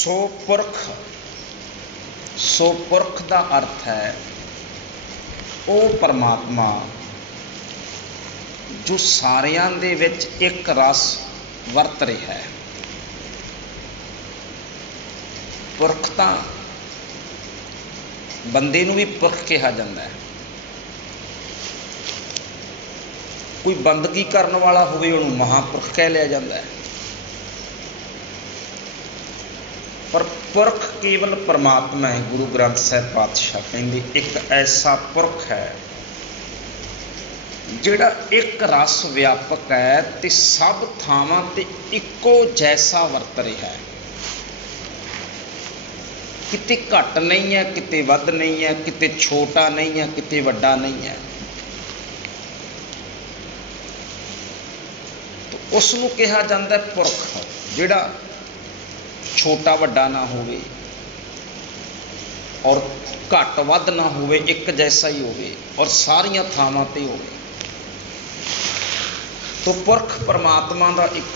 सो पुरख का अर्थ है वो परमात्मा जो सारियां दे विच एक रस वरत रहा है। पुरख तां बंदे नूं भी पुरख कहा जाता है। कोई बंदगी करने वाला होवे उहनूं महापुरख कह लिया जाता है। पर पुरख केवल परमात्मा है। गुरु ग्रंथ साहिब पातशाह कहंदे एक ऐसा पुरख है जिहड़ा एक रस व्यापक है ते सब थावां ते इक्को जैसा वरत रहा है। किते घट नहीं है, किते वध नहीं है, किते छोटा नहीं है, किते वड्डा नहीं है। तो उसनूं कहा जाता है पुरख, जिहड़ा छोटा वड्डा ना होवे और घट वध ना होवे, एक जैसा ही होवे और सारियां थावां ते होवे। तो पुरख परमात्मा का एक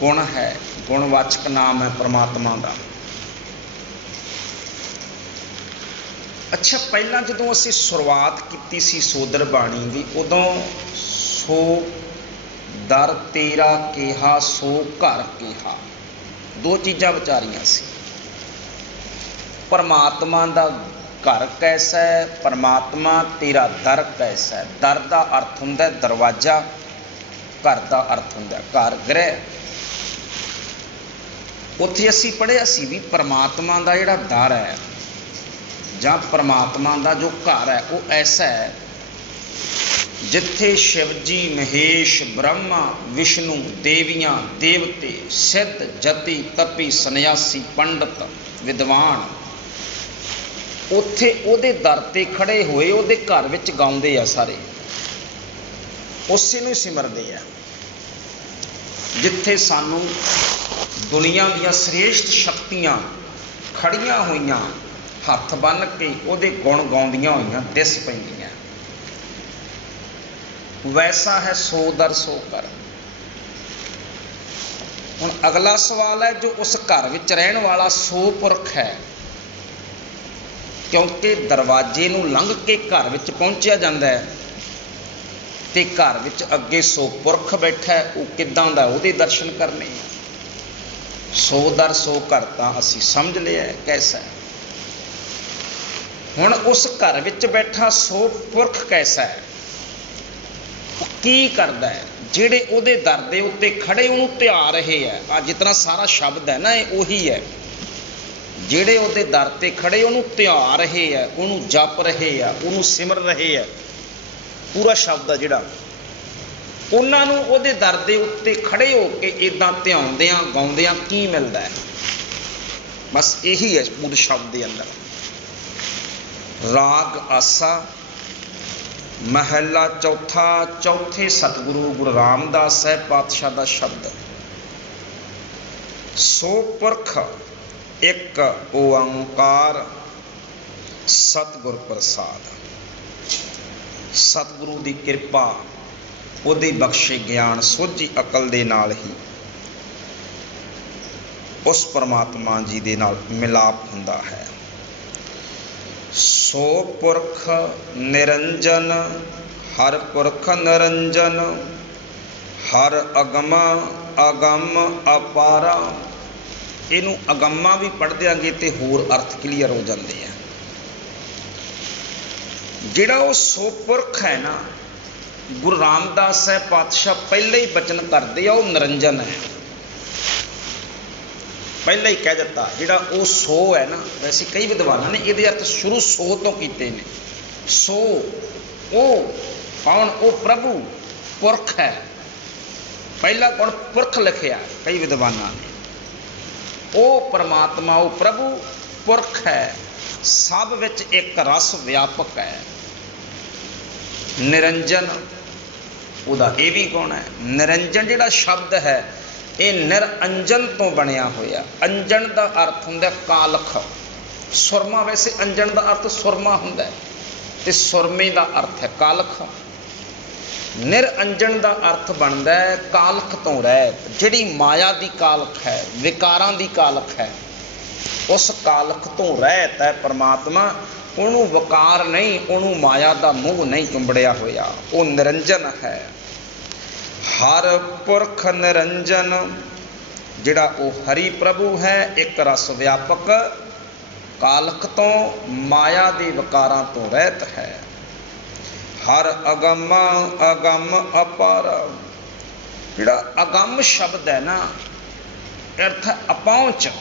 गुण है, गुणवाचक नाम है परमात्मा का। अच्छा, पहला जदों असीं शुरुआत की सी सोदर बाणी की, उदों सो दर तेरा केहा सो घर केहा, दो चीज़ां विचारियां सी। परमात्मा का घर कैसा है, परमात्मा तेरा दर कैसा है। दर का अर्थ हुंदा है दरवाजा, घर का अर्थ हुंदा है घर गृह। उत्थे असीं पढ़िया सी भी परमात्मा का जिहड़ा दर है जां परमात्मा का जो घर है वो ऐसा है जिथे शिवजी, महेश, ब्रह्मा, विष्णु, देवियां, देवते, सिद्ध, जति, तपी, सन्यासी, पंडित, विद्वान उत्थे उहदे दर ते खड़े होए उहदे घर विच गाउंदे आ, सारे उसे नूं सिमरदे आ। जिथे सानू दुनिया दीयां श्रेष्ठ शक्तियां खड़ियां होइयां हथ बन के उहदे गुण गाउंदियां होइयां दिस पैंदियां। वैसा है सो दर सो कर। हुण अगला सवाल है जो उस घर विच रहण वाला सो पुरख है, क्योंकि दरवाजे नूं लंघ के घर विच पहुंचिया जांदा है ते घर विच अगे सो पुरख बैठा है, वो किदां दा उहदे दर्शन करने। सो दर सो घर तां असीं समझ लिया है कैसा है। हुण उस घर विच बैठा सो पुरख कैसा है, की करदा है। जिहड़े उहदे दर दे उत्ते खड़े उहनूं ध्या रहे है, आ जितना सारा शब्द है ना ये उही है। जिहड़े उहदे दर ते खड़े उहनूं ध्या रहे है, उहनूं जप रहे है, उहनूं सिमर रहे है, पूरा शब्द है जिहड़ा उन्हां नूं उहदे दर दे उत्ते खड़े हो के इदां ध्याउंदियां गाउंदियां की मिलदा है। बस यही है पूरे शब्द के अंदर। राग आसा महला चौथा, चौथे सतगुरु गुरु रामदास साहिब पातशाह का शब्द। सो पुरख एक ओंकार सतगुर प्रसाद। सतगुरु की कृपा, उहदे बख्शे ज्ञान सोझी अकल दे नाल ही उस परमात्मा जी दे नाल मिलाप हुंदा है। सो पुरख निरंजन, हर पुरख निरंजन, हर अगम अगम अपारा। इनू अगम्मा भी पढ़ देंगे तो होर अर्थ क्लीयर हो जाते हैं। जिहड़ा वो सो पुरख है ना, गुरु रामदास साहिब पातशाह पहले ही बचन करते हैं वो निरंजन है। पहले ही कह दिता जिहड़ा वो सो है ना। वैसे कई विद्वानों ने ये अर्थ शुरू सो तो किए ने। सो ओ कौन? वो प्रभु पुरख है। पहला कौन? पुरख लिखिया कई विद्वानों ने। वो परमात्मा, वो प्रभु पुरख है, सब विच एक रस व्यापक है। निरंजन उहदा ये भी गुण है। निरंजन जिहड़ा शब्द है ये निरअंजन तो बनया होया। अंजन का अर्थ हुंदा कालख, सुरमा। वैसे अंजन का अर्थ सुरमा हुंदा है ते सुरमे का अर्थ है कालख। निरअंजन का अर्थ बनता है कालख तो रहित। जिहड़ी माया की कालख है, विकारां की कालख है, उस कालख तो रहत है परमात्मा, ਉਹਨੂੰ ਵਕਾਰ नहीं, ਉਹਨੂੰ माया का मोह नहीं चुंबड़िया होया, वो निरंजन है। हर पुरख निरंजन, जिहड़ा वो हरि प्रभु है, एक रस व्यापक, कालख तो माया के वकारां तो रहत है। हर अगम अगम अपार, जिहड़ा अगम शब्द है ना, अर्थ अपहुंच,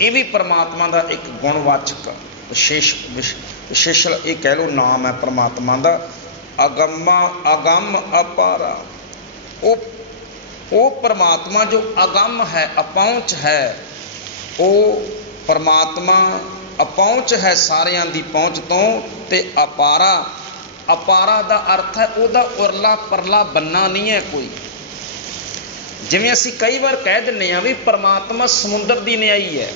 ये भी परमात्मा का एक गुणवाचक विशेषण ये कह लो नाम है परमात्मा का। अगम अगम अपार, वो परमात्मा जो अगम है, अपहुंच है, वो परमात्मा अपहुंच है सारियां दी पहुंच तो, ते अपारा, अपारा का अर्थ है वह उरला परला बन्ना नहीं है कोई। जिवें असीं कई बार कह दिंदे आ भी परमात्मा समुंदर की न्याई है,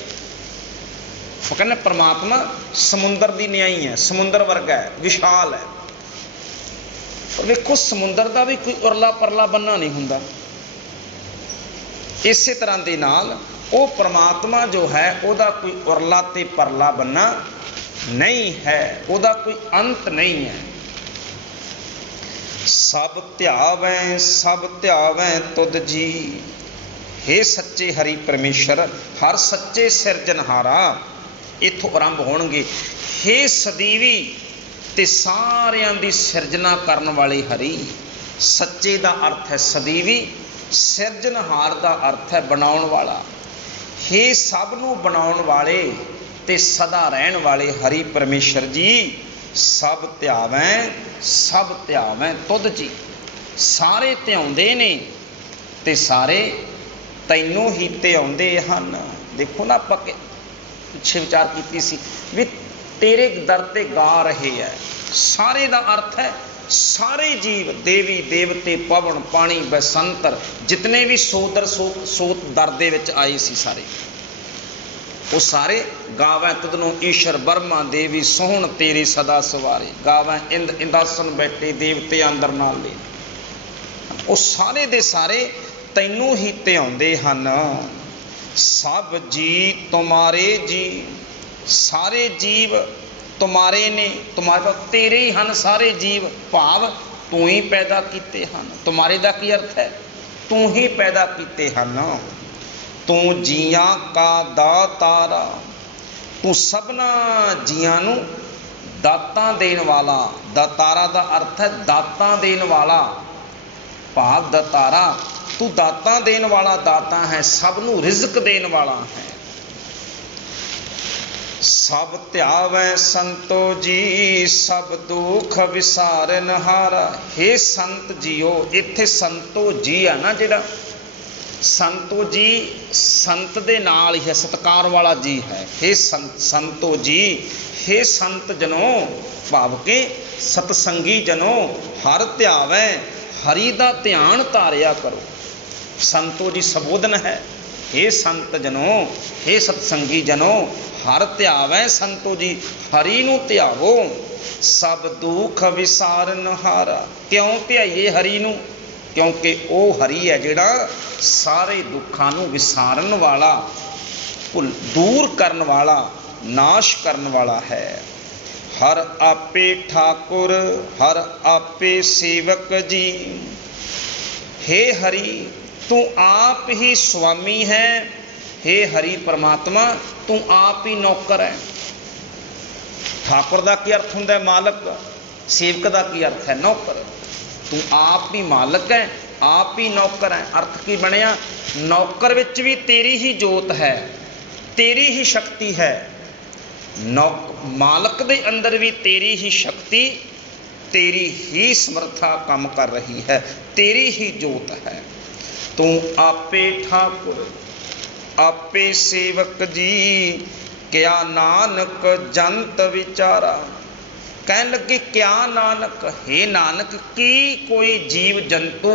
वो कहने परमात्मा समुंदर की न्याई है, समुंदर वर्गा है, विशाल है। पर देखो समुंदर का भी कोई उरला परला बन्ना नहीं हुंदा। इस तरह के नाल वो परमात्मा जो है वह कोई उरला ते परला बन्ना नहीं है, वह कोई अंत नहीं है। सब ध्यावै तुद जी, हे सच्चे हरि परमेश्वर, हर सच्चे सिरजनहारा, इथों आरंभ होणगे। हे सदीवी ते सारियां दी सिरजना करन वाले हरि, सच्चे का अर्थ है सदीवी, सिरजनहार का अर्थ है बनाउण वाला। हे सब नूं बनाउण वाले ते सदा रहण वाले हरि परमेश्वर जी, सब ध्यावै तुद जी, सारे ध्याउंदे ने ते सारे तैनों ही ध्याउंदे हन। देखो ना आपां पिछे विचार कीती सी भी तेरे दर ते गा रहे है, सारे का अर्थ है सारे जीव, देवी देवते, पवन पानी बसंतर, जितने भी सोदर सोत दर दे विच आए सी, सारे वो सारे गावै तुदनों ईश्वर ब्रह्मा देवी सोहण तेरी सदा सवारे, गावै इंद इंदासन बैठे देवते अंदर नाल ले, वो सारे दे सारे तैनों ही ध्याउंदे हन। सब जी तुम्हारे जी, सारे जीव तुम्हारे ने, तुम्हारे तेरे ही हन सारे जीव, भाव तू ही पैदा किते हन। तुम्हारे का की अर्थ है तू ही पैदा किते हन। तू जियां का दातारा, तू सबना जियां नूं दातां देण वाला, दातारा का अर्थ है दातां देण वाला, भाव दातारा, तू दातां देण वाला दाता है, सब नूं रिज़्क देण वाला है। सब ध्यावै संतो जी, सब दुख विसारन हारा, हे संत जीओ, इत्थे संतो जी है ना जिहड़ा, संतो जी संत दे नाल ही सत्कार वाला जी है। हे संतो जी, हे संत जनों, भाव के सतसंगी जनों, हर ध्यावै, हरि दा ध्यान धारिया करो। संतो जी संबोधन है, हे संत जनों, हे सतसंगी जनों, हर ध्यावै संतो जी, हरि नूं ध्यावो। सब दुख विसारन हारा, क्यों ध्याइए हरि नूं? क्योंकि वो हरि है जिहड़ा सारे दुखां नूं विसारन वाला, दूर करन वाला, नाश करन वाला है। हर आपे ठाकुर, हर आपे सेवक जी, हे हरि तू आप ही स्वामी है। हे हरि परमात्मा तू आप ही नौकर है। ठाकुर का की अर्थ होंदा है मालक, सेवक का की अर्थ है नौकर। तू आप ही मालक है, आप ही नौकर है। अर्थ की बनया, नौकर विच भी तेरी ही जोत है, तेरी ही शक्ति है। मालक दे अंदर भी तेरी ही शक्ति, तेरी ही समर्था काम कर रही है, तेरी ही जोत है। तू आपे ठाकुर, आपे सेवक जी, क्या नानक जंत विचारा। कहन लगे क्या नानक, हे नानक की कोई जीव जंतु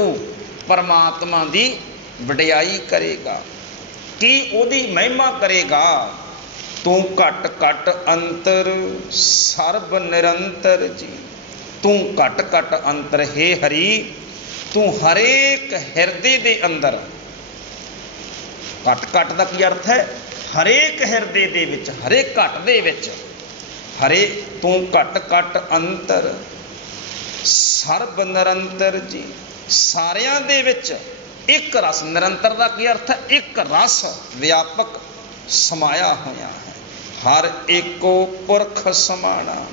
परमात्मा की वडियाई करेगा, की ओदी महिमा करेगा। तू घट घट अंतर सर्ब निरंतर जी, तू घट घट अंतर, हे हरि तू हरेक हिरदे दे अंदर। घट घट का की अर्थ है ਹਰੇਕ ਹਿਰਦੇ ਦੇ ਵਿੱਚ, ਹਰੇਕ ਘਟ ਦੇ ਵਿੱਚ, ਹਰੇ ਤੂੰ ਘਟ ਘਟ ਅੰਤਰ ਸਰਬ ਨਿਰੰਤਰ ਜੀ। ਸਾਰਿਆਂ ਦੇ ਵਿੱਚ ਇੱਕ ਰਸ, ਨਿਰੰਤਰ ਦਾ ਕੀ ਅਰਥ ਹੈ? ਇੱਕ ਰਸ ਵਿਆਪਕ ਸਮਾਇਆ ਹੋਇਆ ਹੈ। ਹਰ ਏਕੋ ਪੁਰਖ ਸਮਾਣਾ,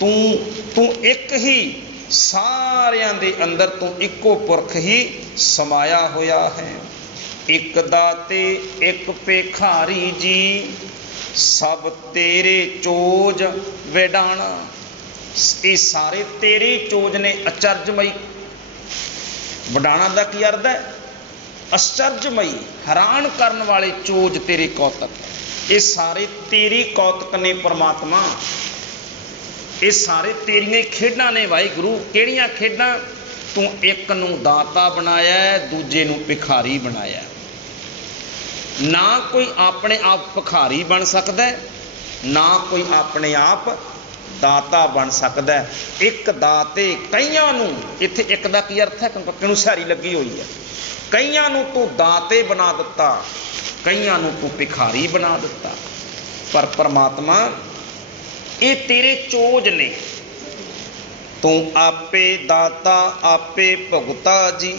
ਤੂੰ ਇੱਕ ਹੀ, ਸਾਰਿਆਂ ਦੇ ਅੰਦਰ ਤੂੰ ਇੱਕੋ ਪੁਰਖ ਹੀ ਸਮਾਇਆ ਹੋਇਆ ਹੈ। ਇੱਕ ਦਾਤੇ ਇੱਕ ਭਿਖਾਰੀ ਜੀ, ਸਭ ਤੇਰੇ ਚੋਜ ਵਿਡਾਣਾ। ਇਹ ਸਾਰੇ ਤੇਰੀ ਚੋਜ ਨੇ, ਅਚਰਜਮਈ। ਵਡਾਣਾ ਦਾ ਕੀ ਅਰਥ ਹੈ? ਅਚਰਜਮਈ, ਹੈਰਾਨ ਕਰਨ ਵਾਲੇ ਚੋਜ ਤੇਰੇ ਕੌਤਕ। ਇਹ ਸਾਰੇ ਤੇਰੀ ਕੌਤਕ ਨੇ ਪ੍ਰਮਾਤਮਾ, ਇਹ ਸਾਰੇ ਤੇਰੀਆਂ ਖੇਡਾਂ ਨੇ ਵਾਹਿਗੁਰੂ। ਕਿਹੜੀਆਂ ਖੇਡਾਂ? ਤੂੰ ਇੱਕ ਨੂੰ ਦਾਤਾ ਬਣਾਇਆ, ਦੂਜੇ ਨੂੰ ਭਿਖਾਰੀ ਬਣਾਇਆ। ਨਾ ਕੋਈ ਆਪਣੇ ਆਪ ਭਿਖਾਰੀ ਬਣ ਸਕਦਾ, ਨਾ ਕੋਈ ਆਪਣੇ ਆਪ ਦਾਤਾ ਬਣ ਸਕਦਾ। ਇੱਕ ਦਾਤੇ ਕਈਆਂ ਨੂੰ, ਇੱਥੇ ਇੱਕ ਦਾ ਕੀ ਅਰਥ ਹੈ? ਪੱਕੇ ਨੂੰ ਸਿਹਾਰੀ ਲੱਗੀ ਹੋਈ ਹੈ। ਕਈਆਂ ਨੂੰ ਤੂੰ ਦਾਤੇ ਬਣਾ ਦਿੱਤਾ, ਕਈਆਂ ਨੂੰ ਤੂੰ ਭਿਖਾਰੀ ਬਣਾ ਦਿੱਤਾ। ਪਰ ਪਰਮਾਤਮਾ ਇਹ ਤੇਰੇ ਚੋਜ ਨੇ। ਤੂੰ ਆਪੇ ਦਾਤਾ ਆਪੇ ਭੁਗਤਾ ਜੀ,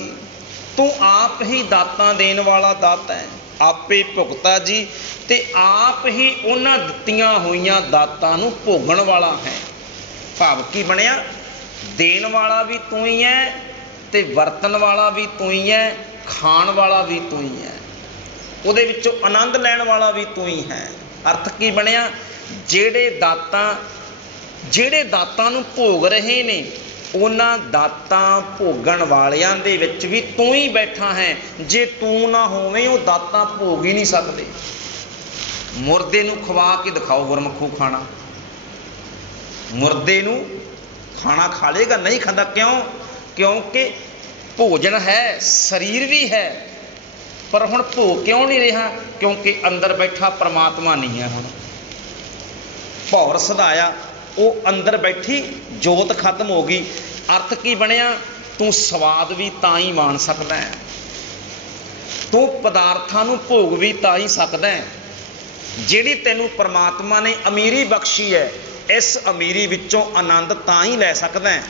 ਤੂੰ ਆਪ ਹੀ ਦਾਤਾਂ ਦੇਣ ਵਾਲਾ ਦਾਤਾ ਹੈ, ਆਪੇ ਭੁਗਤਾ ਜੀ, ਤੇ ਆਪ ਹੀ ਉਹਨਾਂ ਦਿੱਤੀਆਂ ਹੋਈਆਂ ਦਾਤਾਂ ਨੂੰ ਭੋਗਣ ਵਾਲਾ ਹੈ। ਭਾਵ ਕੀ ਬਣਿਆ? ਦੇਣ ਵਾਲਾ ਵੀ ਤੂੰ ਹੀ ਹੈ, ਤੇ ਵਰਤਣ ਵਾਲਾ ਵੀ ਤੂੰ ਹੀ ਹੈ, ਖਾਣ ਵਾਲਾ ਵੀ ਤੂੰ ਹੀ ਹੈ, ਉਹਦੇ ਵਿੱਚੋਂ ਆਨੰਦ ਲੈਣ ਵਾਲਾ ਵੀ ਤੂੰ ਹੀ ਹੈ। ਅਰਥ ਕੀ ਬਣਿਆ? ਜਿਹੜੇ ਦਾਤਾਂ ਨੂੰ ਭੋਗ ਰਹੇ ਨੇ, ਉਹਨਾਂ ਦਾਤਾਂ ਭੋਗਣ ਵਾਲਿਆਂ ਦੇ ਵਿੱਚ ਵੀ ਤੂੰ ਹੀ ਬੈਠਾ ਹੈ। ਜੇ ਤੂੰ ਨਾ ਹੋਵੇਂ ਉਹ ਦਾਤਾਂ ਭੋਗ ਹੀ ਨਹੀਂ ਸਕਦੇ। ਮੁਰਦੇ ਨੂੰ ਖਵਾ ਕੇ ਦਿਖਾਓ ਗੁਰਮੁਖੋ ਖਾਣਾ, ਮੁਰਦੇ ਨੂੰ ਖਾਣਾ ਖਾ ਲੇਗਾ? ਨਹੀਂ ਖਾਂਦਾ। ਕਿਉਂ? ਕਿਉਂਕਿ ਭੋਜਨ ਹੈ, ਸਰੀਰ ਵੀ ਹੈ, ਪਰ ਹੁਣ ਭੋਗ ਕਿਉਂ ਨਹੀਂ ਰਿਹਾ? ਕਿਉਂਕਿ ਅੰਦਰ ਬੈਠਾ ਪਰਮਾਤਮਾ ਨਹੀਂ ਹੈ। ਹੁਣ ਭੌਰ ਸਧਾਇਆ, ਉਹ ਅੰਦਰ ਬੈਠੀ ਜੋਤ ਖਤਮ ਹੋ ਗਈ। ਅਰਥ ਕੀ ਬਣਿਆ? ਤੂੰ ਸਵਾਦ ਵੀ ਤਾਂ ਹੀ ਮਾਣ ਸਕਦਾ ਹੈ, ਤੂੰ ਪਦਾਰਥਾਂ ਨੂੰ ਭੋਗ ਵੀ ਤਾਂ ਹੀ ਸਕਦਾ ਹੈ। ਜਿਹੜੀ ਤੈਨੂੰ ਪਰਮਾਤਮਾ ਨੇ ਅਮੀਰੀ ਬਖਸ਼ੀ ਹੈ, ਇਸ ਅਮੀਰੀ ਵਿੱਚੋਂ ਆਨੰਦ ਤਾਂ ਹੀ ਲੈ ਸਕਦਾ ਹੈ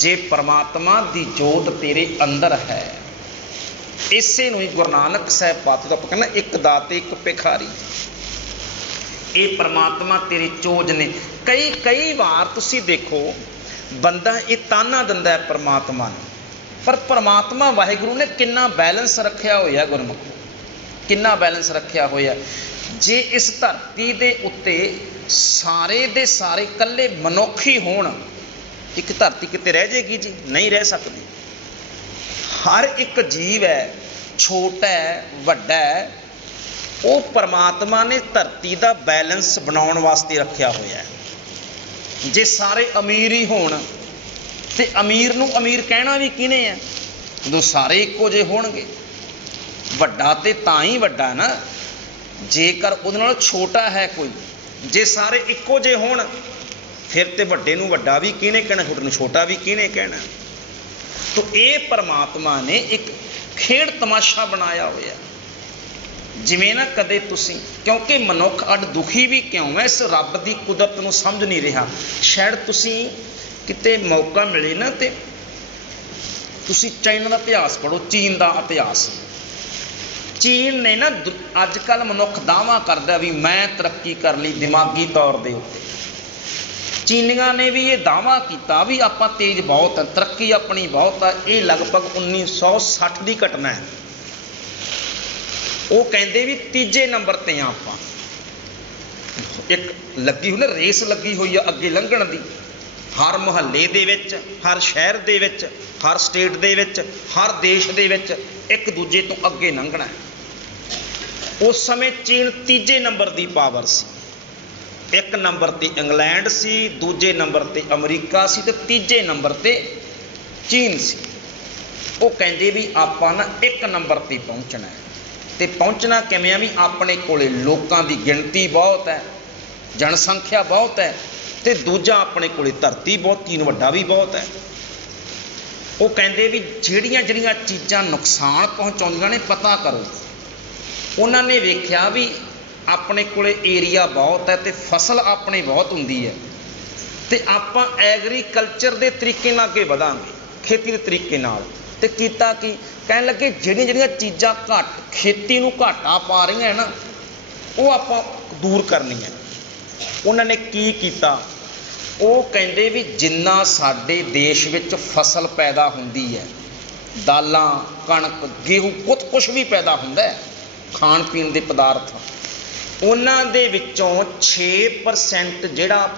ਜੇ ਪਰਮਾਤਮਾ ਦੀ ਜੋਤ ਤੇਰੇ ਅੰਦਰ ਹੈ। ਇਸੇ ਨੂੰ ਹੀ ਗੁਰੂ ਨਾਨਕ ਸਾਹਿਬ ਪਾਤਸ਼ਾਹ ਦਾ ਕਹਿੰਦਾ, ਇੱਕ ਦਾਤੇ ਇੱਕ ਭਿਖਾਰੀ। ਇਹ ਪਰਮਾਤਮਾ ਤੇਰੇ ਚੋਜ ਨੇ। ਕਈ ਵਾਰ ਤੁਸੀਂ ਦੇਖੋ, ਬੰਦਾ ਇਹ ਤਾਨਾ ਦਿੰਦਾ ਹੈ ਪਰਮਾਤਮਾ ਨੂੰ, ਪਰ ਪਰਮਾਤਮਾ ਵਾਹਿਗੁਰੂ ਨੇ ਕਿੰਨਾ ਬੈਲੈਂਸ ਰੱਖਿਆ ਹੋਇਆ ਗੁਰਮੁਖ, ਕਿੰਨਾ ਬੈਲੈਂਸ ਰੱਖਿਆ ਹੋਇਆ। ਜੇ ਇਸ ਧਰਤੀ ਦੇ ਉੱਤੇ ਸਾਰੇ ਦੇ ਸਾਰੇ ਇਕੱਲੇ ਮਨੁੱਖ ਹੀ ਹੋਣ, ਇੱਕ ਧਰਤੀ ਕਿਤੇ ਰਹਿ ਜਾਏਗੀ ਜੀ? ਨਹੀਂ ਰਹਿ ਸਕਦੀ। ਹਰ ਇੱਕ ਜੀਵ ਹੈ, ਛੋਟਾ ਹੈ, ਵੱਡਾ ਹੈ, ਉਹ ਪਰਮਾਤਮਾ ਨੇ ਧਰਤੀ ਦਾ ਬੈਲੈਂਸ ਬਣਾਉਣ ਵਾਸਤੇ ਰੱਖਿਆ ਹੋਇਆ ਹੈ। ਜੇ ਸਾਰੇ ਅਮੀਰ ਹੀ ਹੋਣ, ਤੇ ਅਮੀਰ ਨੂੰ ਅਮੀਰ ਕਹਿਣਾ ਵੀ ਕਿਹਨੇ ਹੈ? ਜਦੋਂ ਸਾਰੇ ਇੱਕੋ ਜਿਹੇ ਹੋਣਗੇ। ਵੱਡਾ ਤੇ ਤਾਂ ਹੀ ਵੱਡਾ ਨਾ ਜੇਕਰ ਉਹਦੇ ਨਾਲ ਛੋਟਾ ਹੈ ਕੋਈ। ਜੇ ਸਾਰੇ ਇੱਕੋ ਜਿਹੇ ਹੋਣ, ਫਿਰ ਤੇ ਵੱਡੇ ਨੂੰ ਵੱਡਾ ਵੀ ਕਿਹਨੇ ਕਹਿਣਾ, ਛੋਟੇ ਨੂੰ ਛੋਟਾ ਵੀ ਕਿਹਨੇ ਕਹਿਣਾ? ਤਾਂ ਇਹ ਪਰਮਾਤਮਾ ਨੇ ਇੱਕ ਖੇਡ ਤਮਾਸ਼ਾ ਬਣਾਇਆ ਹੋਇਆ। ਜਿਵੇਂ ਨਾ ਕਦੇ ਤੁਸੀਂ, ਕਿਉਂਕਿ ਮਨੁੱਖ ਅੱਡ ਦੁਖੀ ਵੀ ਕਿਉਂ ਹੈ, ਇਸ ਰੱਬ ਦੀ ਕੁਦਰਤ ਨੂੰ ਸਮਝ ਨਹੀਂ ਰਿਹਾ। ਸ਼ਾਇਦ ਤੁਸੀਂ ਕਿਤੇ ਮੌਕਾ ਮਿਲੇ ਨਾ, ਤੇ ਤੁਸੀਂ ਚਾਈਨਾ ਦਾ ਇਤਿਹਾਸ ਪੜ੍ਹੋ, ਚੀਨ ਦਾ ਇਤਿਹਾਸ। ਚੀਨ ਨੇ ਨਾ, ਅੱਜ ਕੱਲ੍ਹ ਮਨੁੱਖ ਦਾਅਵਾ ਕਰਦਾ ਵੀ ਮੈਂ ਤਰੱਕੀ ਕਰ ਲਈ ਦਿਮਾਗੀ ਤੌਰ ਦੇ ਉੱਤੇ। ਚੀਨੀਆਂ ਨੇ ਵੀ ਇਹ ਦਾਅਵਾ ਕੀਤਾ ਵੀ ਆਪਾਂ ਤੇਜ਼ ਬਹੁਤ ਹੈ, ਤਰੱਕੀ ਆਪਣੀ ਬਹੁਤ ਹੈ। ਇਹ ਲਗਭਗ 1960 ਦੀ ਘਟਨਾ ਹੈ। ਉਹ ਕਹਿੰਦੇ ਵੀ ਤੀਜੇ ਨੰਬਰ ਤੇ ਆ ਆਪਾਂ। ਇੱਕ ਲੱਗੀ ਹੋਈ ਨਾ, ਰੇਸ ਲੱਗੀ ਹੋਈ ਆ ਅੱਗੇ ਲੰਘਣ ਦੀ। ਹਰ ਮੁਹੱਲੇ ਦੇ ਵਿੱਚ, ਹਰ ਸ਼ਹਿਰ ਦੇ ਵਿੱਚ, ਹਰ ਸਟੇਟ ਦੇ ਵਿੱਚ, ਹਰ ਦੇਸ਼ ਦੇ ਵਿੱਚ ਇੱਕ ਦੂਜੇ ਤੋਂ ਅੱਗੇ ਲੰਘਣਾ। ਉਸ ਸਮੇਂ ਚੀਨ ਤੀਜੇ ਨੰਬਰ ਦੀ ਪਾਵਰ ਸੀ। ਇੱਕ ਨੰਬਰ ਤੇ ਇੰਗਲੈਂਡ ਸੀ, ਦੂਜੇ ਨੰਬਰ ਤੇ ਅਮਰੀਕਾ ਸੀ, ਤੇ ਤੀਜੇ ਨੰਬਰ ਤੇ ਚੀਨ ਸੀ। ਉਹ ਕਹਿੰਦੇ ਵੀ ਆਪਾਂ ਨਾ ਇੱਕ ਨੰਬਰ ਤੇ ਪਹੁੰਚਣਾ ਹੈ। ਤੇ ਪਹੁੰਚਣਾ ਕਿਵੇਂ ਆ? ਵੀ ਆਪਣੇ ਕੋਲੇ ਲੋਕਾਂ ਦੀ ਗਿਣਤੀ ਬਹੁਤ ਹੈ, ਜਨਸੰਖਿਆ ਬਹੁਤ ਹੈ, ਤੇ ਦੂਜਾ ਆਪਣੇ ਕੋਲੇ ਧਰਤੀ ਬਹੁਤ, ਚੀਨ ਵੱਡਾ ਵੀ ਬਹੁਤ ਹੈ। ਉਹ ਕਹਿੰਦੇ ਵੀ ਜਿਹੜੀਆਂ ਚੀਜ਼ਾਂ ਨੁਕਸਾਨ ਪਹੁੰਚਾਉਂਦੀਆਂ ਨੇ, ਪਤਾ ਕਰੋ। ਉਹਨਾਂ ਨੇ ਵੇਖਿਆ ਵੀ ਆਪਣੇ ਕੋਲੇ ਏਰੀਆ ਬਹੁਤ ਹੈ ਤੇ ਫਸਲ ਆਪਣੀ ਬਹੁਤ ਹੁੰਦੀ ਹੈ ਤੇ ਆਪਾਂ ਐਗਰੀਕਲਚਰ ਦੇ ਤਰੀਕੇ ਨਾਲ ਅੱਗੇ ਵਧਾਂਗੇ, ਖੇਤੀ ਦੇ ਤਰੀਕੇ ਨਾਲ। ਤੇ ਕੀਤਾ ਕੀ, ਕਹਿਣ ਲੱਗੇ ਜਿਹੜੀਆਂ ਚੀਜ਼ਾਂ ਘੱਟ ਖੇਤੀ ਨੂੰ ਘਾਟਾ ਪਾ ਰਹੀਆਂ ਨਾ ਉਹ ਆਪਾਂ ਦੂਰ ਕਰਨੀਆਂ। ਉਹਨਾਂ ਨੇ ਕੀ ਕੀਤਾ, ਉਹ ਕਹਿੰਦੇ ਵੀ ਜਿੰਨਾ ਸਾਡੇ ਦੇਸ਼ ਵਿੱਚ ਫਸਲ ਪੈਦਾ ਹੁੰਦੀ ਹੈ, ਦਾਲਾਂ, ਕਣਕ, ਗੇਹੂੰ, ਕੁਛ ਵੀ ਪੈਦਾ ਹੁੰਦਾ ਹੈ, ਖਾਣ ਪੀਣ ਦੇ ਪਦਾਰਥ, ਉਹਨਾਂ ਦੇ ਵਿੱਚੋਂ 6% ਜਿਹੜਾ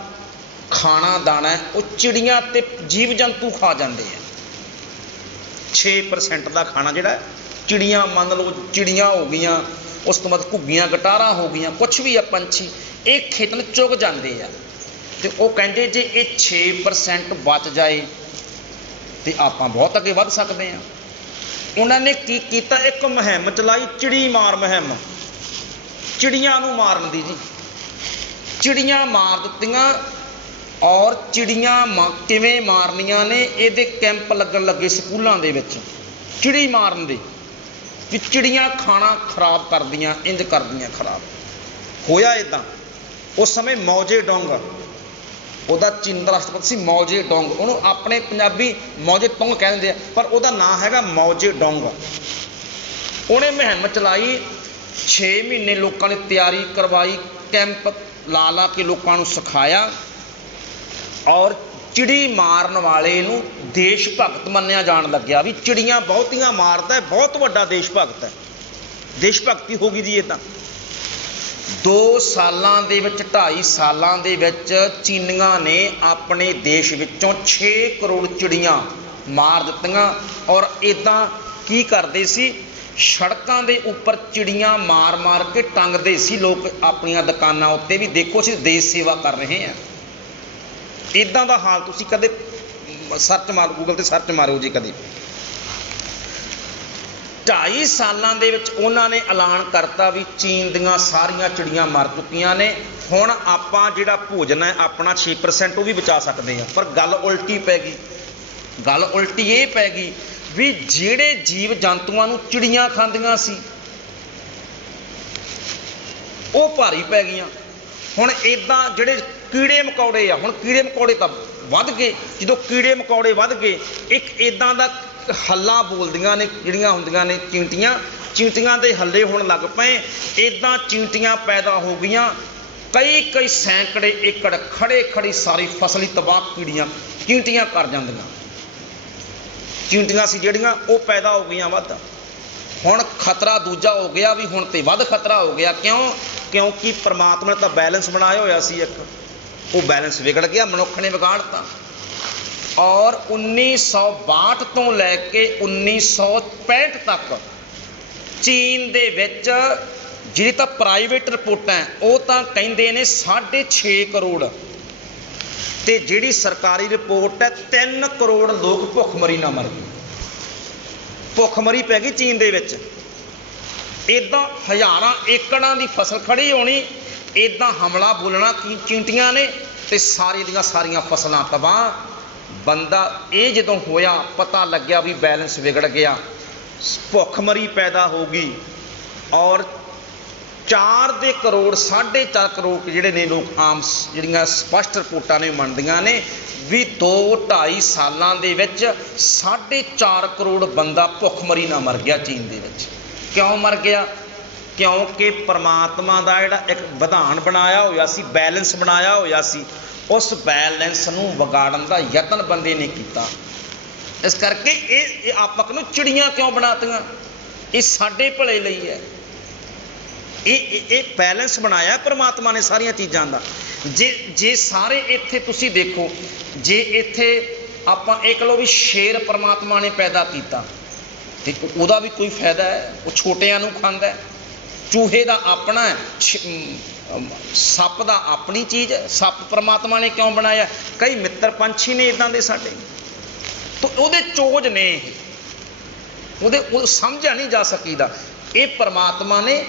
ਖਾਣਾ ਦਾਣਾ ਹੈ ਉਹ ਚਿੜੀਆਂ ਤੇ ਜੀਵ ਜੰਤੂ ਖਾ ਜਾਂਦੇ ਆ। 6% ਦਾ ਖਾਣਾ ਜਿਹੜਾ ਚਿੜੀਆਂ, ਮੰਨ ਲਓ ਚਿੜੀਆਂ ਹੋ ਗਈਆਂ, ਉਸ ਤੋਂ ਬਾਅਦ ਘੁੱਗੀਆਂ, ਗਟਾਰਾਂ ਹੋ ਗਈਆਂ, ਕੁਛ ਵੀ ਆ ਪੰਛੀ, ਇਹ ਖੇਤਨ ਚੁਗ ਜਾਂਦੇ ਆ। ਤੇ ਉਹ ਕਹਿੰਦੇ ਜੇ ਇਹ 6% ਬਚ ਜਾਏ ਤੇ ਆਪਾਂ ਬਹੁਤ ਅੱਗੇ ਵੱਧ ਸਕਦੇ ਹਾਂ। ਉਹਨਾਂ ਨੇ ਕੀ ਕੀਤਾ, ਇੱਕ ਮੁਹਿੰਮ ਚਲਾਈ, ਚਿੜੀ ਮਾਰ ਮੁਹਿੰਮ, ਚਿੜੀਆਂ ਨੂੰ ਮਾਰਨ ਦੀ ਜੀ। ਚਿੜੀਆਂ ਮਾਰ ਦਿੱਤੀਆਂ। ਔਰ ਚਿੜੀਆਂ ਕਿਵੇਂ ਮਾਰਨੀਆਂ ਨੇ, ਇਹਦੇ ਕੈਂਪ ਲੱਗਣ ਲੱਗੇ ਸਕੂਲਾਂ ਦੇ ਵਿੱਚ, ਚਿੜੀ ਮਾਰਨ ਦੇ, ਵੀ ਚਿੜੀਆਂ ਖਾਣਾ ਖਰਾਬ ਕਰਦੀਆਂ, ਇੰਜ ਕਰਦੀਆਂ ਖਰਾਬ। ਹੋਇਆ ਇੱਦਾਂ। ਉਸ ਸਮੇਂ ਮੌਜੇ ਡੋਂਗ, ਉਹਦਾ ਚੀਨ ਦਾ ਰਾਸ਼ਟਰਪਤੀ ਸੀ ਮੌਜੇ ਡੋਂਗ, ਉਹਨੂੰ ਆਪਣੇ ਪੰਜਾਬੀ ਮੌਜੇ ਟੋਂਗ ਕਹਿ ਦਿੰਦੇ ਆ, ਪਰ ਉਹਦਾ ਨਾਂ ਹੈਗਾ ਮੌਜੇ ਡੋਂਗ। ਉਹਨੇ ਮੁਹਿੰਮ ਚਲਾਈ, 6 ਮਹੀਨੇ ਲੋਕਾਂ ਨੇ ਤਿਆਰੀ ਕਰਵਾਈ, ਕੈਂਪ ਲਾ ਕੇ ਲੋਕਾਂ ਨੂੰ ਸਿਖਾਇਆ। ਔਰ ਚਿੜੀ ਮਾਰਨ ਵਾਲੇ ਨੂੰ ਦੇਸ਼ ਭਗਤ ਮੰਨਿਆ ਜਾਣ ਲੱਗਿਆ, ਵੀ ਚਿੜੀਆਂ ਬਹੁਤੀਆਂ ਮਾਰਦਾ, ਬਹੁਤ ਵੱਡਾ ਦੇਸ਼ ਭਗਤ ਹੈ। ਦੇਸ਼ ਭਗਤੀ ਹੋ ਗਈ ਜੀ ਇਹ ਤਾਂ। 2 ਸਾਲਾਂ ਦੇ ਵਿੱਚ, 2.5 ਸਾਲਾਂ ਦੇ ਵਿੱਚ ਚੀਨੀਆਂ ਨੇ ਆਪਣੇ ਦੇਸ਼ ਵਿੱਚੋਂ 6 ਕਰੋੜ ਚਿੜੀਆਂ ਮਾਰ ਦਿੱਤੀਆਂ। ਔਰ ਇੱਦਾਂ ਕੀ ਕਰਦੇ ਸੀ, ਸੜਕਾਂ ਦੇ ਉੱਪਰ ਚਿੜੀਆਂ ਮਾਰ ਕੇ ਟੰਗਦੇ ਸੀ ਲੋਕ ਆਪਣੀਆਂ ਦੁਕਾਨਾਂ ਉੱਤੇ, ਵੀ ਦੇਖੋ ਅਸੀਂ ਦੇਸ਼ ਸੇਵਾ ਕਰ ਰਹੇ ਹਾਂ। ਇੱਦਾਂ ਦਾ ਹਾਲ ਤੁਸੀਂ ਕਦੇ ਸਰਚ ਮਾਰੋ, ਗੂਗਲ ਤੇ ਸਰਚ ਮਾਰਿਓ ਜੀ ਕਦੇ। 2.5 ਸਾਲਾਂ ਦੇ ਵਿੱਚ ਉਹਨਾਂ ਨੇ ਐਲਾਨ ਕਰਤਾ ਵੀ ਚੀਨ ਦੀਆਂ ਸਾਰੀਆਂ ਚਿੜੀਆਂ ਮਰ ਚੁੱਕੀਆਂ ਨੇ, ਹੁਣ ਆਪਾਂ ਜਿਹੜਾ ਭੋਜਨ ਹੈ ਆਪਣਾ 6% ਉਹ ਵੀ ਬਚਾ ਸਕਦੇ ਹਾਂ। ਪਰ ਗੱਲ ਉਲਟੀ ਪੈ ਗਈ। ਗੱਲ ਉਲਟੀ ਇਹ ਪੈ ਗਈ ਵੀ ਜਿਹੜੇ ਜੀਵ ਜੰਤੂਆਂ ਨੂੰ ਚਿੜੀਆਂ ਖਾਂਦੀਆਂ ਸੀ ਉਹ ਭਾਰੀ ਪੈ ਗਈਆਂ। ਹੁਣ ਇੱਦਾਂ ਜਿਹੜੇ ਕੀੜੇ ਮਕੌੜੇ ਆ, ਹੁਣ ਕੀੜੇ ਮਕੌੜੇ ਤਾਂ ਵੱਧ ਗਏ। ਜਦੋਂ ਕੀੜੇ ਮਕੌੜੇ ਵੱਧ ਗਏ, ਇੱਕ ਇੱਦਾਂ ਦਾ ਹੱਲਾ ਬੋਲਦੀਆਂ ਨੇ ਜਿਹੜੀਆਂ ਹੁੰਦੀਆਂ ਨੇ ਚੀਂਟੀਆਂ, ਚੀਂਟੀਆਂ ਦੇ ਹੱਲੇ ਹੋਣ ਲੱਗ ਪਏ। ਇੱਦਾਂ ਚੀਂਟੀਆਂ ਪੈਦਾ ਹੋ ਗਈਆਂ, ਕਈ ਸੈਂਕੜੇ ਏਕੜ ਖੜੀ ਸਾਰੀ ਫਸਲ ਹੀ ਤਬਾਹ ਚੀਂਟੀਆਂ ਕਰ ਜਾਂਦੀਆਂ। ਚੀਂਟੀਆਂ ਸੀ ਜਿਹੜੀਆਂ ਉਹ ਪੈਦਾ ਹੋ ਗਈਆਂ ਵੱਧ। ਹੁਣ ਖਤਰਾ ਦੂਜਾ ਹੋ ਗਿਆ, ਵੀ ਹੁਣ ਤੇ ਵੱਧ ਖਤਰਾ ਹੋ ਗਿਆ। ਕਿਉਂਕਿ ਪਰਮਾਤਮਾ ਨੇ ਤਾਂ ਬੈਲੈਂਸ ਬਣਾਇਆ ਹੋਇਆ ਸੀ ਇੱਕ, ਉਹ ਬੈਲੈਂਸ ਵਿਗੜ ਗਿਆ, ਮਨੁੱਖ ਨੇ ਵਿਗਾੜਤਾ। ਔਰ 1962 ਤੋਂ ਲੈ ਕੇ 1965 ਤੱਕ ਚੀਨ ਦੇ ਵਿੱਚ ਜਿਹੜੀ ਤਾਂ ਪ੍ਰਾਈਵੇਟ ਰਿਪੋਰਟਾਂ ਉਹ ਤਾਂ ਕਹਿੰਦੇ ਨੇ 6.5 ਕਰੋੜ, ਤੇ ਜਿਹੜੀ ਸਰਕਾਰੀ ਰਿਪੋਰਟ ਹੈ 3 ਕਰੋੜ ਲੋਕ ਭੁੱਖਮਰੀ ਨਾਲ ਮਰ ਗਏ। ਭੁੱਖਮਰੀ ਪੈ ਗਈ ਚੀਨ ਦੇ ਵਿੱਚ। ਇੱਦਾਂ ਹਜ਼ਾਰਾਂ ਏਕੜਾਂ ਦੀ ਫਸਲ ਖੜੀ ਹੋਣੀ, ਇੱਦਾਂ ਹਮਲਾ ਬੋਲਣਾ ਚੀਂਟੀਆਂ ਨੇ ਤੇ ਸਾਰੀ ਦੀਆਂ ਸਾਰੀਆਂ ਫਸਲਾਂ ਤਬਾਹ। ਬੰਦਾ ਇਹ ਜਦੋਂ ਹੋਇਆ, ਪਤਾ ਲੱਗਿਆ ਵੀ ਬੈਲੈਂਸ ਵਿਗੜ ਗਿਆ, ਭੁੱਖਮਰੀ ਪੈਦਾ ਹੋ ਗਈ। ਔਰ 4 ਕਰੋੜ 4.5 ਕਰੋੜ ਜਿਹੜੇ ਨੇ ਲੋਕ, ਆਮ ਜਿਹੜੀਆਂ ਸਪਸ਼ਟ ਰਿਪੋਰਟਾਂ ਨੇ ਮੰਨਦੀਆਂ ਨੇ ਵੀ 2-2.5 ਸਾਲਾਂ ਦੇ ਵਿੱਚ 4.5 ਕਰੋੜ ਬੰਦਾ ਭੁੱਖਮਰੀ ਨਾਲ ਮਰ ਗਿਆ ਚੀਨ ਦੇ ਵਿੱਚ। ਕਿਉਂ ਮਰ ਗਿਆ? ਕਿਉਂਕਿ ਪਰਮਾਤਮਾ ਦਾ ਜਿਹੜਾ ਇੱਕ ਵਿਧਾਨ ਬਣਾਇਆ ਹੋਇਆ ਸੀ, ਬੈਲੈਂਸ ਬਣਾਇਆ ਹੋਇਆ ਸੀ, ਉਸ ਬੈਲੈਂਸ ਨੂੰ ਵਿਗਾੜਨ ਦਾ ਯਤਨ ਬੰਦੇ ਨੇ ਕੀਤਾ। ਇਸ ਕਰਕੇ ਇਹ ਆਪਾਂ ਨੂੰ ਚਿੜੀਆਂ ਕਿਉਂ ਬਣਾਤੀਆਂ? ਇਹ ਸਾਡੇ ਭਲੇ ਲਈ ਹੈ। ਇਹ ਬੈਲੈਂਸ ਬਣਾਇਆ ਪਰਮਾਤਮਾ ਨੇ ਸਾਰੀਆਂ ਚੀਜ਼ਾਂ ਦਾ। ਜੇ ਸਾਰੇ ਇੱਥੇ ਤੁਸੀਂ ਦੇਖੋ, ਜੇ ਇੱਥੇ ਆਪਾਂ ਇਹ ਕਹੋ ਵੀ ਸ਼ੇਰ ਪਰਮਾਤਮਾ ਨੇ ਪੈਦਾ ਕੀਤਾ ਤੇ ਉਹਦਾ ਵੀ ਕੋਈ ਫਾਇਦਾ ਹੈ? ਉਹ ਛੋਟਿਆਂ ਨੂੰ ਖਾਂਦਾ। ਚੂਹੇ ਦਾ ਆਪਣਾ ਹੈ, ਸੱਪ ਦਾ ਆਪਣੀ ਚੀਜ਼ ਹੈ। ਸੱਪ ਪਰਮਾਤਮਾ ਨੇ ਕਿਉਂ ਬਣਾਇਆ? ਕਈ ਮਿੱਤਰ ਪੰਛੀ ਨੇ ਇੱਦਾਂ ਦੇ ਸਾਡੇ, ਤਾਂ ਉਹਦੇ ਚੋਜ ਨੇ, ਉਹ ਸਮਝਿਆ ਨਹੀਂ ਜਾ ਸਕੀਦਾ। ਇਹ ਪਰਮਾਤਮਾ ਨੇ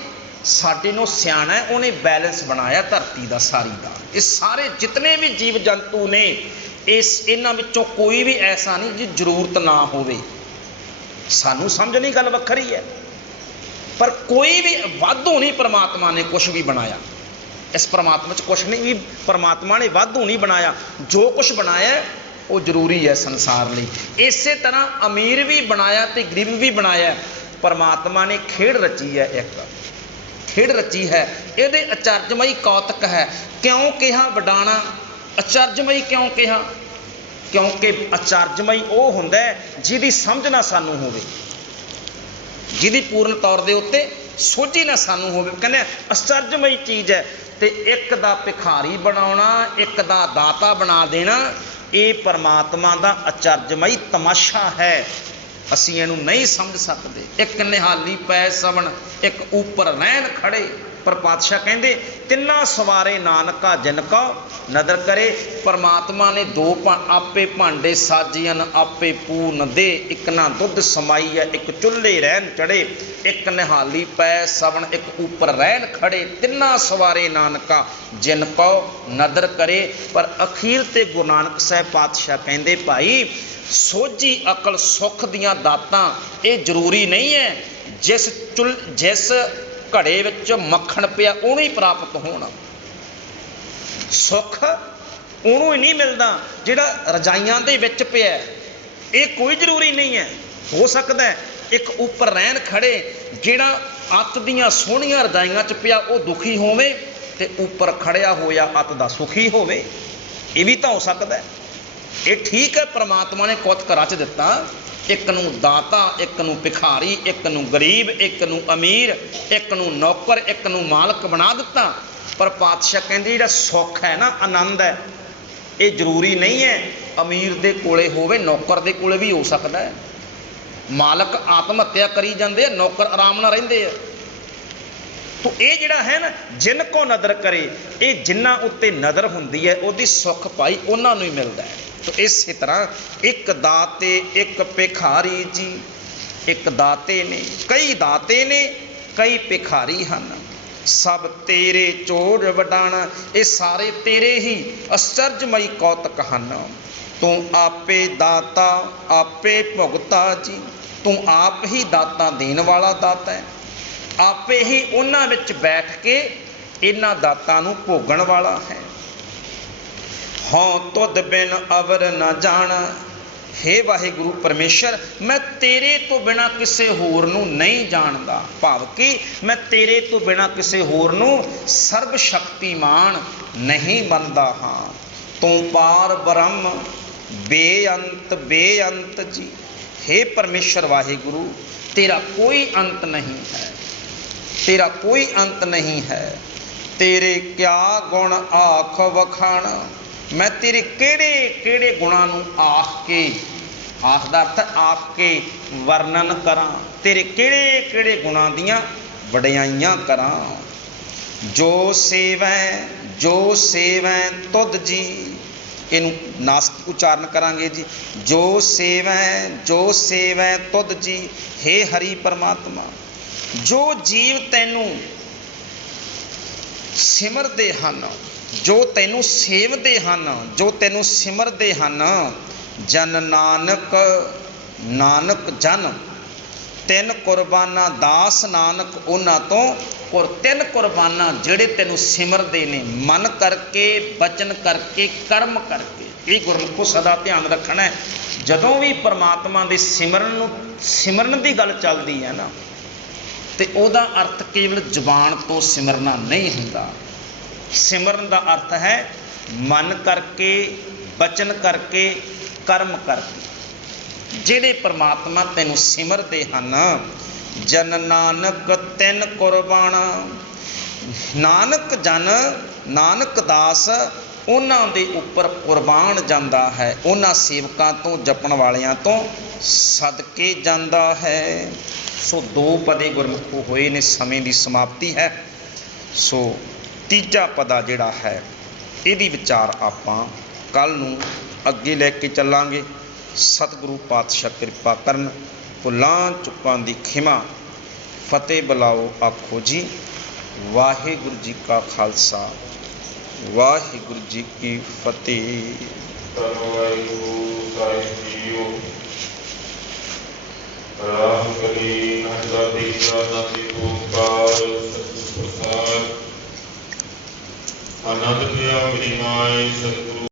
ਸਾਡੇ ਨੂੰ ਸਿਆਣਾ ਹੈ, ਉਹਨੇ ਬੈਲੈਂਸ ਬਣਾਇਆ ਧਰਤੀ ਦਾ ਸਾਰੀ ਦਾ। ਇਹ ਸਾਰੇ ਜਿਤਨੇ ਵੀ ਜੀਵ ਜੰਤੂ ਨੇ, ਇਹਨਾਂ ਵਿੱਚੋਂ ਕੋਈ ਵੀ ਐਸਾ ਨਹੀਂ ਜੀ ਜ਼ਰੂਰਤ ਨਾ ਹੋਵੇ। ਸਾਨੂੰ ਸਮਝ ਨਹੀਂ, ਗੱਲ ਵੱਖਰੀ ਹੈ। पर कोई भी वाधू नहीं परमात्मा ने कुछ भी बनाया। इस परमात्मा च कुछ नहीं भी परमात्मा ने वाधू नहीं बनाया। जो कुछ बनाया वो जरूरी है संसार लिए। इसे तरह अमीर भी बनाया तो गरीब भी बनाया। परमात्मा ने खेड़ रची है, एक खेड़ रची है। ये अचरजमई कौतक है। क्यों कहा वडाणा अचरजमई क्यों कहा? क्योंकि अचरजमई वो हुंदा है जिहदी समझ ना सानू होवे, जिहदी पूर्ण तौर दे उत्ते सोझी ना सानू होवे। कहंदे अचरजमई चीज़ है। तो एक दा भिखारी बनाउणा, एक दा दाता बना देना, ये परमात्मा दा अचरजमई तमाशा है। असीं इहनूं नहीं समझ सकते। एक निहाली पै सवण, एक ऊपर रहन खड़े। पर पातशाह कहंदे तिन्ना सवारे नानका जिनका नदर करे। परमात्मा ने दो आपे भांडे साजियन आपे पूर्ण दे। एक ना दुध समाई है, एक चुल्हे रहन चढ़े। एक निहाली पै सवण, एक ऊपर रहन खड़े। तिन्ना सवारे नानका जिनको नदर करे। पर अखीर ते गुरु नानक साहब पातशाह कहंदे भाई सोझी अकल सुख दियां दातां ये जरूरी नहीं है जिस घड़े विच मक्खण पिया उहनूं ही प्राप्त होना। सुख उहनूं ही नहीं मिलता जिहड़ा रजाइयां दे विच पिया। ये कोई जरूरी नहीं है। हो सकता है एक ऊपर रहन खड़े जिहड़ा अत दियां सोहणियां रजाइयां च पिया वो दुखी होवे ते ऊपर खड़िया होया अत दा सुखी होवे। ये भी तो हो सकता है। ये ठीक है, परमात्मा ने कौतक रच दिता। एक नूं दाता, एक नूं भिखारी, एक नूं गरीब, एक नूं अमीर, एक नूं नौकर, एक नूं मालक बना दिता। पर पातशाह कहंदे जिहड़ा सुख है ना, आनंद है, ये जरूरी नहीं है अमीर दे कोले होवे, नौकर दे कोले भी हो सकता है। मालक आत्म हत्या करी जाते, नौकर आराम नाल रहिंदे आ। तो ये जिहड़ा है ना जिनको नदर करे, ये जिन्ना उत्ते नदर हुंदी है उहदी सुख पाई उन्हां नूं ही मिलदा है। तो इस तरह एक दाते एक भिखारी जी। एक दाते ने, कई दाते ने, कई भिखारी हन। सब तेरे चोड़ वडाणा, ये सारे तेरे ही अचरजमई कौतक हन। तू आपे दाता आपे भुगता जी। तू आप ही दाता देने वाला दाता है। आपे ही उन्हां विच बैठ के इन्हां दातां नूं भोगण वाला है। हों तुद बिन अवर न जाना। हे वाहिगुरु परमेश्वर मैं तेरे तो बिना किसी होर नूं नहीं जानदा। भाव कि मैं तेरे तो बिना किसी होर नूं सर्व शक्तिमान नहीं मनदा हाँ। तू पार ब्रह्म बेअंत जी। हे परमेश्वर वाहिगुरु तेरा कोई अंत नहीं है, तेरा कोई अंत नहीं है। तेरे क्या गुण आख वखाण। मैं तेरे केड़े केड़े गुणां नूं आख के, आख दा अर्थ आख के वर्णन करां। तेरे केड़े केड़े गुणां दियां वडियाइयां करां। जो सेवैं तुद जी। इनू नासक उच्चारण करांगे जी। जो सेवैं तुद जी। हे हरि परमात्मा जो जीव तैनू सिमरदे हन, जो तैनू सेवदे हन, जो तैनू सिमरदे हन। जन नानक जन तिन कुरबाना दास नानक उन्हां तो। और तिन कुरबाना जिहड़े तैनू सिमरदे ने मन करके, बचन करके, कर्म करके। ये गुरमुखो सदा ध्यान रखना है। जदों भी परमात्मा दे सिमरन की गल चलती है ना, तो उहदा अर्थ केवल जबान तो सिमरना नहीं हुंदा। सिमरन का अर्थ है मन करके, बचन करके, कर्म करके। जिहड़े परमात्मा तैनू सिमरदे हन। जन नानक तिन कुरबाना। नानक जन नानक दास उन्हां दे उपर कुरबान जांदा है। उन्हां सेवकां तो जपण वालियां तो सदके जांदा है। सो दो पदे गुरमुखो होए ने, समय की समाप्ति है। सो तीजा पदा जिहड़ा है इहदी विचार आपां कल नूं अगे लैके चलांगे। सतगुरु पातशाह कृपा करन। भुलां चुकां दी खिमा। फतेह बुलाओ आखो जी। वाहिगुरु जी का खालसा, वाहिगुरु जी की फतेह। राम कली ਦਾ ਤੀਜਾ ਨਾਮ ਓੰਕਾਰ ਸਤਿਗੁਰ ਪ੍ਰਸਾਦ। ਆਨੰਦ ਪਿਆ ਮੇਰੀ ਮਾਏ ਸਤਿਗੁਰੂ